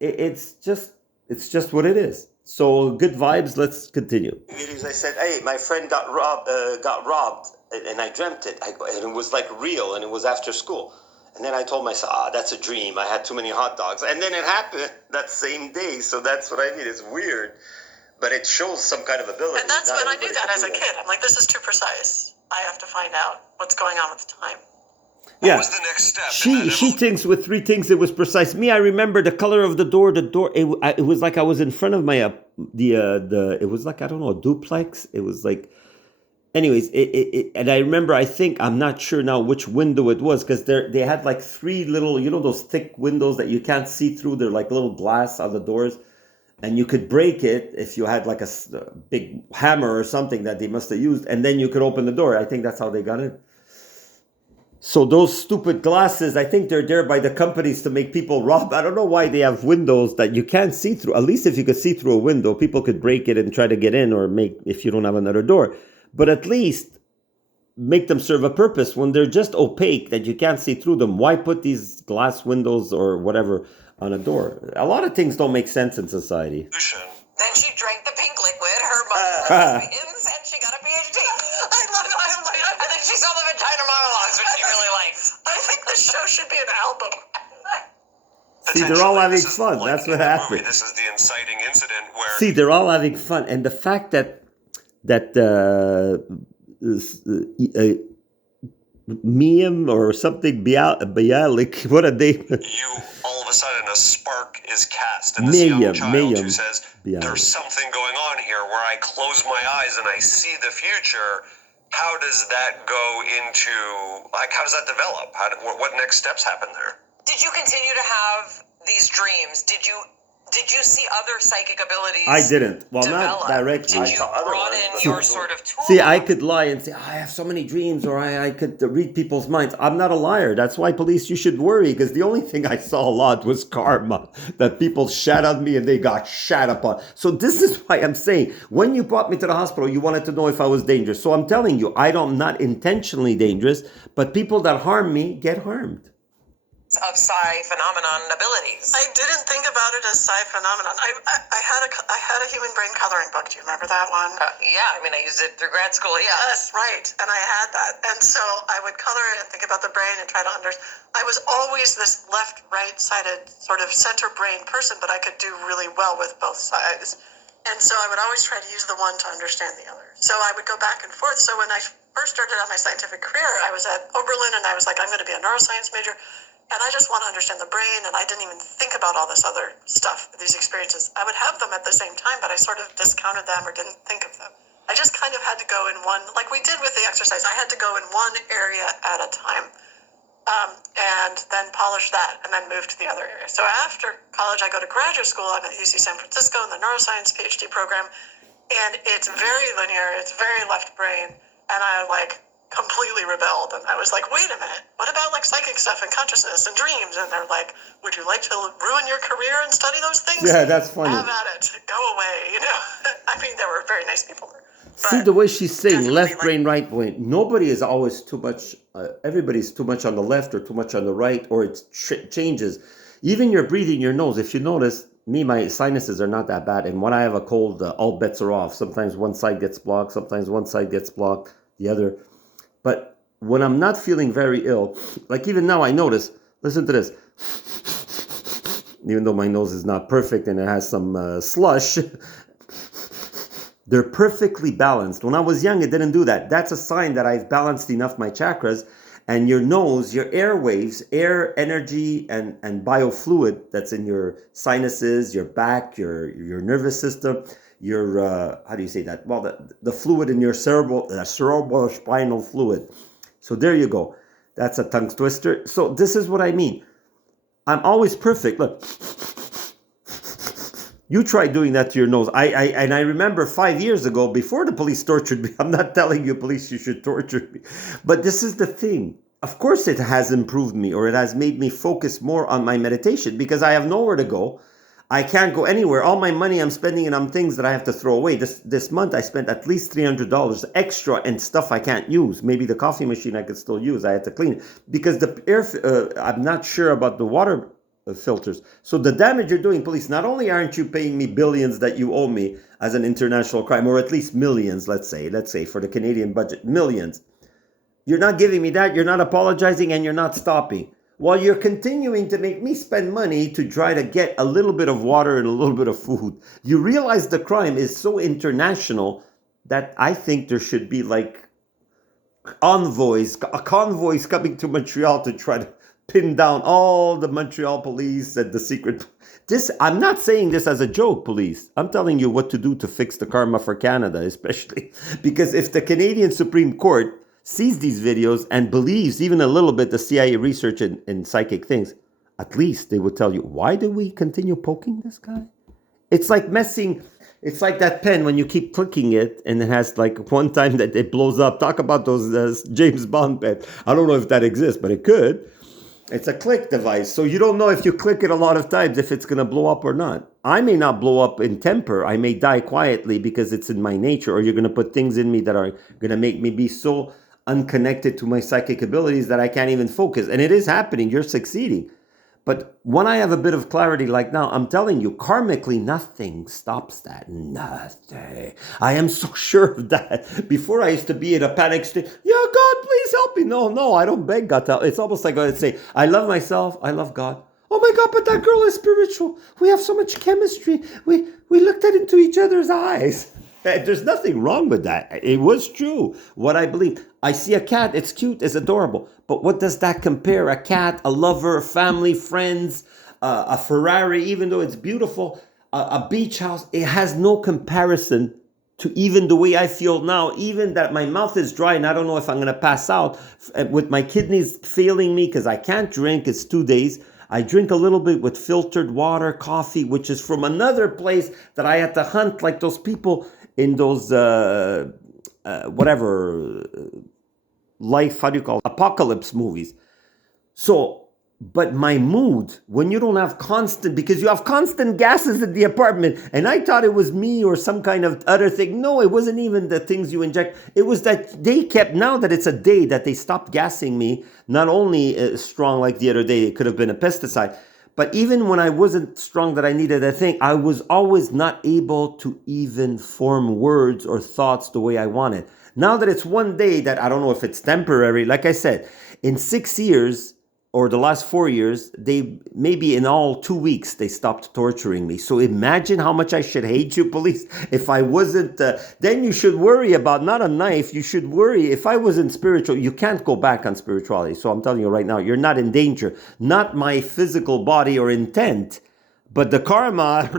It's just what it is. So good vibes. Let's continue. I said, hey, my friend got robbed, and I dreamt it, and it was like real, and it was after school. And then I told myself, that's a dream. I had too many hot dogs, and then it happened that same day. So that's what I mean. It's weird, but it shows some kind of ability. And that's when I knew that as a kid. I'm like, this is too precise. I have to find out what's going on with the time. What was the next step? She thinks with 3 things it was precise. Me, I remember the color of the door. It was like I was in front of my it was like, I don't know, a duplex. It was like, anyways, and I remember, I think, I'm not sure now which window it was, because they had like 3 little, those thick windows that you can't see through. They're like little glass on the doors, and you could break it if you had like a big hammer or something that they must have used, and then you could open the door. I think that's how they got in. So those stupid glasses, I think they're there by the companies to make people rob. I don't know why they have windows that you can't see through. At least if you could see through a window, people could break it and try to get in, or make, if you don't have another door. But at least make them serve a purpose. When they're just opaque that you can't see through them, why put these glass windows or whatever on a door? A lot of things don't make sense in society. Then she drank the pink liquid. Her mother lesbians, and she got a PhD. I love it. And then she saw the vagina monologues, which she really liked. I think this show should be an album. See, they're all having This is fun. like That's in what the happened. movie. This is the inciting incident where See, they're all having fun, and the fact that Miem or something Bialik, what a name. you all of a sudden a spark is cast, and this young child who says, "There's something going on here where I close my eyes and I see the future." How does that go into, like, how does that develop? What next steps happen there? Did you continue to have these dreams? Did you see other psychic abilities? I didn't. Well, develop? not directly. Did you broaden your sort of tool? See, I could lie and say, I have so many dreams, or I could read people's minds. I'm not a liar. That's why, police, you should worry, because the only thing I saw a lot was karma, that people shat on me and they got shat upon. So this is why I'm saying, when you brought me to the hospital, you wanted to know if I was dangerous. So I'm telling you, I'm not intentionally dangerous, but people that harm me get harmed. Of psi phenomenon abilities. I didn't think about it as psi phenomenon. I had a human brain coloring book. Do you remember that one? Yeah, I mean, I used it through grad school. Yeah. Yes, right. And I had that, and so I would color it and think about the brain and try to understand. I was always this left-right sided sort of center brain person, but I could do really well with both sides. And so I would always try to use the one to understand the other. So I would go back and forth. So when I first started out my scientific career, I was at Oberlin, and I was like, I'm going to be a neuroscience major. And I just want to understand the brain, and I didn't even think about all this other stuff, these experiences. I would have them at the same time, but I sort of discounted them or didn't think of them. I just kind of had to go in one, like we did with the exercise. I had to go in one area at a time, and then polish that, and then move to the other area. So after college, I go to graduate school. I'm at UC San Francisco in the neuroscience PhD program, and it's very linear. It's very left brain, and I completely rebelled, and I was like, wait a minute, what about psychic stuff and consciousness and dreams? And they're like, would you like to ruin your career and study those things? Yeah, that's funny. Have at it. Go away, I mean, there were very nice people there. See the way she's saying left brain, right brain. Nobody is always too much, everybody's too much on the left or too much on the right, or it changes. Even your breathing, your nose, if you notice, my sinuses are not that bad, and when I have a cold, all bets are off. Sometimes one side gets blocked, sometimes one side gets blocked, the other. But when I'm not feeling very ill, like even now I notice, listen to this, even though my nose is not perfect and it has some slush, they're perfectly balanced. When I was young, it didn't do that. That's a sign that I've balanced enough my chakras, and your nose, your air waves, air, energy, and biofluid that's in your sinuses, your back, your nervous system, your, how do you say that? Well, the fluid in your cerebral spinal fluid. So there you go. That's a tongue twister. So this is what I mean. I'm always perfect. Look. You try doing that to your nose. I remember 5 years ago, before the police tortured me, I'm not telling you, police, you should torture me. But this is the thing. Of course it has improved me, or it has made me focus more on my meditation, because I have nowhere to go. I can't go anywhere. All my money I'm spending it on things that I have to throw away. This month I spent at least $300 extra and stuff I can't use. Maybe the coffee machine I could still use. I had to clean it. Because the air, I'm not sure about the water filters. So the damage you're doing, police, not only aren't you paying me billions that you owe me as an international crime, or at least millions, let's say for the Canadian budget, millions. You're not giving me that, you're not apologizing, and you're not stopping. While you're continuing to make me spend money to try to get a little bit of water and a little bit of food. You realize the crime is so international that I think there should be like convoys coming to Montreal to try to pin down all the Montreal police and the secret. I'm not saying this as a joke, police. I'm telling you what to do to fix the karma for Canada, especially. Because if the Canadian Supreme Court sees these videos and believes even a little bit the CIA research in psychic things, at least they would tell you, why do we continue poking this guy? It's like it's like that pen when you keep clicking it and it has like one time that it blows up. Talk about those James Bond pen. I don't know if that exists, but it could. It's a click device. So you don't know if you click it a lot of times if it's going to blow up or not. I may not blow up in temper. I may die quietly because it's in my nature, or you're going to put things in me that are going to make me be so unconnected to my psychic abilities that I can't even focus. And it is happening. You're succeeding. But when I have a bit of clarity like now, I'm telling you, karmically, nothing stops that. Nothing. I am so sure of that. Before I used to be in a panic state. Yeah, God, please help me. No, I don't beg God to help. It's almost like I would say, I love myself. I love God. Oh my God, but that girl is spiritual. We have so much chemistry. We looked into each other's eyes. There's nothing wrong with that. It was true, what I believe. I see a cat, it's cute, it's adorable. But what does that compare? A cat, a lover, family, friends, a Ferrari, even though it's beautiful, a beach house, it has no comparison to even the way I feel now, even that my mouth is dry and I don't know if I'm going to pass out with my kidneys failing me because I can't drink. It's 2 days. I drink a little bit with filtered water, coffee, which is from another place that I had to hunt like those people in those, life, how do you call it? Apocalypse movies. So, but my mood, when you don't have constant, because you have constant gases in the apartment, and I thought it was me or some kind of other thing. No, it wasn't even the things you inject. It was that they kept, now that it's a day that they stopped gassing me, not only strong like the other day, it could have been a pesticide, but even when I wasn't strong that I needed a thing, I was always not able to even form words or thoughts the way I wanted. Now that it's 1 day that I don't know if it's temporary, like I said, in 6 years, or the last 4 years, they maybe in all 2 weeks, they stopped torturing me. So imagine how much I should hate you, police. If I wasn't, then you should worry about not a knife. You should worry, if I wasn't spiritual, you can't go back on spirituality. So I'm telling you right now, you're not in danger. Not my physical body or intent, but the karma,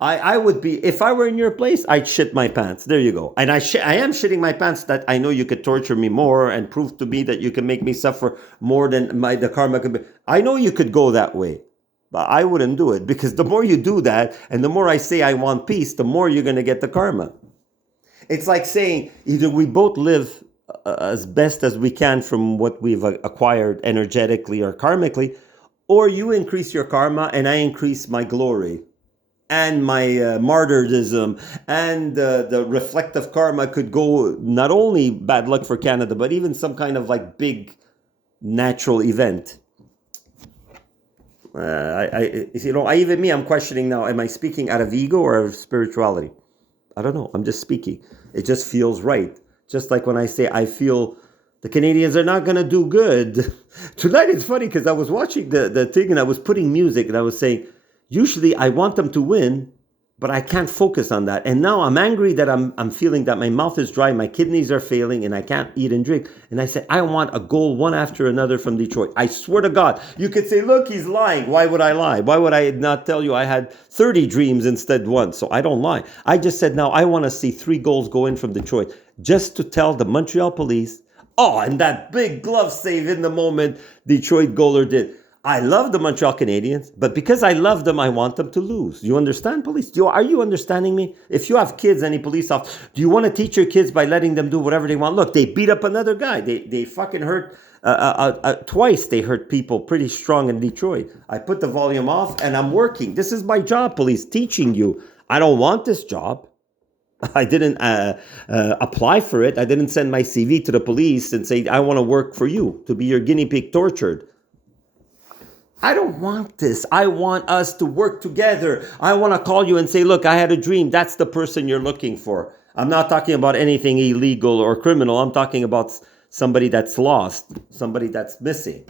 I would be, if I were in your place, I'd shit my pants. There you go. And I am shitting my pants that I know you could torture me more and prove to me that you can make me suffer more than the karma could be. I know you could go that way, but I wouldn't do it, because the more you do that and the more I say I want peace, the more you're going to get the karma. It's like saying either we both live as best as we can from what we've acquired energetically or karmically, or you increase your karma and I increase my glory and my martyrdom, and the reflective karma could go not only bad luck for Canada, but even some kind of like big natural event. I'm questioning now, am I speaking out of ego or of spirituality? I don't know. I'm just speaking. It just feels right. Just like when I say I feel the Canadians are not going to do good. Tonight it's funny because I was watching the thing and I was putting music and I was saying, usually I want them to win, but I can't focus on that. And now I'm angry that I'm feeling that my mouth is dry, my kidneys are failing, and I can't eat and drink. And I said, I want a goal one after another from Detroit. I swear to God, you could say, look, he's lying. Why would I lie? Why would I not tell you I had 30 dreams instead one? So I don't lie. I just said, now I want to see 3 goals go in from Detroit just to tell the Montreal police Oh, and that big glove save in the moment Detroit goaler did. I love the Montreal Canadiens, but because I love them, I want them to lose. You understand, police? Are you understanding me? If you have kids, any police officer, do you want to teach your kids by letting them do whatever they want? Look, they beat up another guy. They fucking hurt, twice they hurt people pretty strong in Detroit. I put the volume off and I'm working. This is my job, police, teaching you. I don't want this job. I didn't apply for it. I didn't send my CV to the police and say, I want to work for you, to be your guinea pig tortured. I don't want this. I want us to work together. I want to call you and say, look, I had a dream. That's the person you're looking for. I'm not talking about anything illegal or criminal. I'm talking about somebody that's lost, somebody that's missing.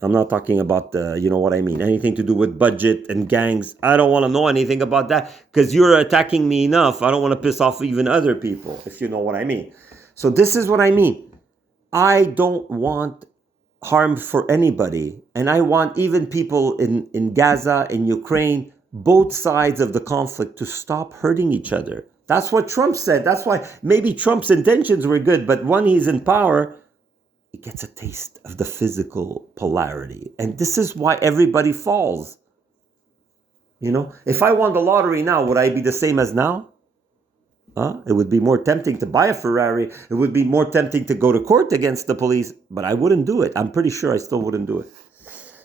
I'm not talking about, you know what I mean, anything to do with budget and gangs. I don't want to know anything about that because you're attacking me enough. I don't want to piss off even other people, if you know what I mean. So this is what I mean. I don't want harm for anybody. And I want even people in Gaza, in Ukraine, both sides of the conflict to stop hurting each other. That's what Trump said. That's why maybe Trump's intentions were good, but when he's in power, he gets a taste of the physical polarity. And this is why everybody falls. You know, if I won the lottery now, would I be the same as now? It would be more tempting to buy a Ferrari. It would be more tempting to go to court against the police, but I wouldn't do it. I'm pretty sure I still wouldn't do it.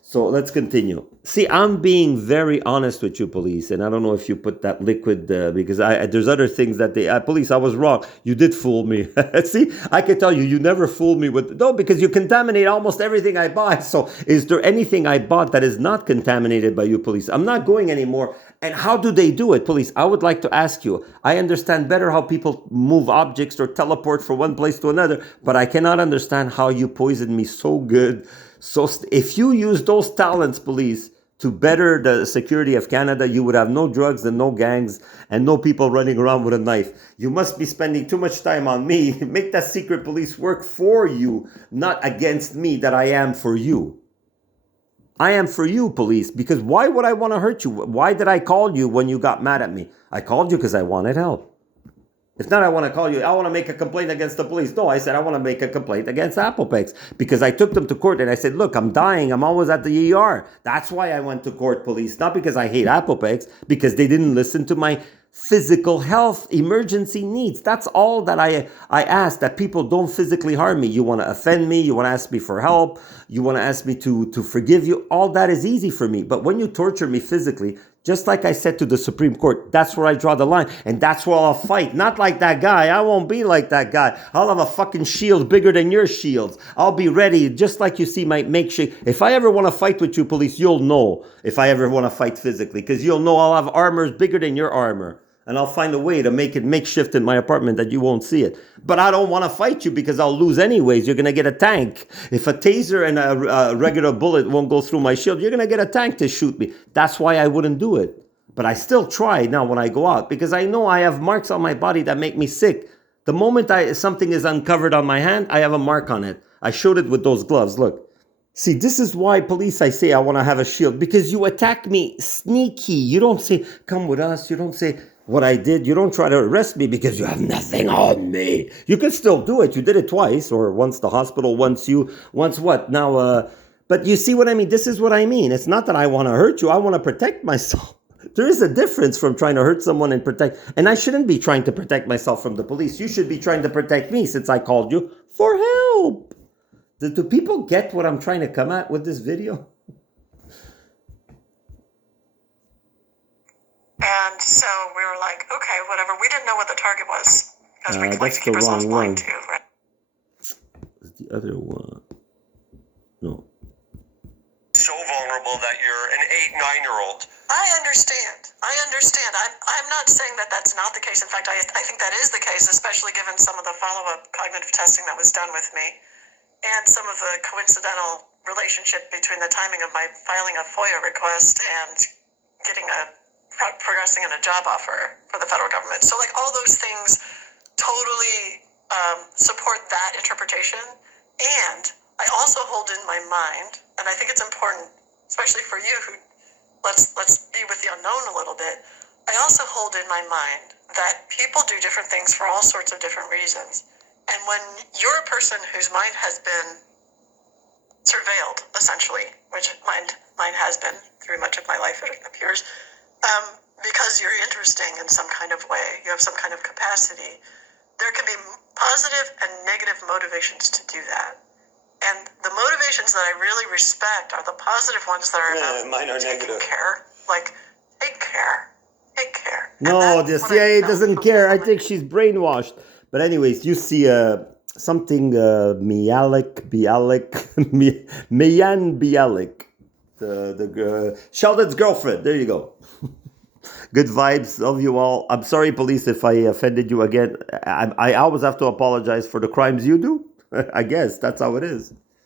So let's continue. See, I'm being very honest with you, police, and I don't know if you put that liquid because there's other things that police, I was wrong. You did fool me. See, I can tell you, you never fooled me with, no, because you contaminate almost everything I buy. So is there anything I bought that is not contaminated by you, police? I'm not going anymore. And how do they do it, police? I would like to ask you. I understand better how people move objects or teleport from one place to another, but I cannot understand how you poisoned me so good. So if you use those talents, police, to better the security of Canada, you would have no drugs and no gangs and no people running around with a knife. You must be spending too much time on me. Make that secret police work for you, not against me that I am for you. I am for you, police, because why would I want to hurt you? Why did I call you when you got mad at me? I called you because I wanted help. If not, I want to call you, I want to make a complaint against the police. No, I said I want to make a complaint against Applepex because I took them to court and I said, look, I'm dying. I'm always at the ER. That's why I went to court, police. Not because I hate Applepex, because they didn't listen to my physical health emergency needs. That's all that I ask, that people don't physically harm me. You want to offend me. You want to ask me for help. You want to ask me to forgive you. All that is easy for me. But when you torture me physically, just like I said to the Supreme Court, that's where I draw the line. And that's where I'll fight. Not like that guy. I won't be like that guy. I'll have a fucking shield bigger than your shields. I'll be ready, just like you see my makeshift. If I ever want to fight with you, police, you'll know if I ever want to fight physically. Because you'll know I'll have armors bigger than your armor. And I'll find a way to make it makeshift in my apartment that you won't see it. But I don't want to fight you because I'll lose anyways. You're going to get a tank. If a taser and a regular bullet won't go through my shield, you're going to get a tank to shoot me. That's why I wouldn't do it. But I still try now when I go out because I know I have marks on my body that make me sick. The moment something is uncovered on my hand, I have a mark on it. I showed it with those gloves. Look. See, this is why, police, I say I want to have a shield. Because you attack me sneaky. You don't say, come with us. You don't say what I did. You don't try to arrest me because you have nothing on me. You can still do it. You did it twice. Or once the hospital, once what? Now, but you see what I mean? This is what I mean. It's not that I want to hurt you. I want to protect myself. There is a difference from trying to hurt someone and protect. And I shouldn't be trying to protect myself from the police. You should be trying to protect me since I called you for help. Do people get what I'm trying to come at with this video? And so we were like, okay, whatever. We didn't know what the target was because we like to keep the ourselves wrong blind one. too, right? It's the other one. No. So vulnerable that you're an 8-9-year-old. I understand. I'm not saying that that's not the case. In fact, I think that is the case, especially given some of the follow-up cognitive testing that was done with me. And some of the coincidental relationship between the timing of my filing a FOIA request and getting progressing in a job offer for the federal government. So like all those things totally support that interpretation. And I also hold in my mind, and I think it's important, especially for you who let's be with the unknown a little bit. I also hold in my mind that people do different things for all sorts of different reasons. And when you're a person whose mind has been surveilled, essentially, which mine has been through much of my life, it appears, because you're interesting in some kind of way, you have some kind of capacity, there can be positive and negative motivations to do that. And the motivations that I really respect are the positive ones that are about mine are taking negative. care. Like, take care. Take care. No, the CIA doesn't care. I think she's brainwashed. But anyways, you see something Bialik, Mayan Bialik, the Sheldon's girlfriend. There you go. Good vibes. Love you all. I'm sorry, police, if I offended you again. I always have to apologize for the crimes you do. I guess that's how it is.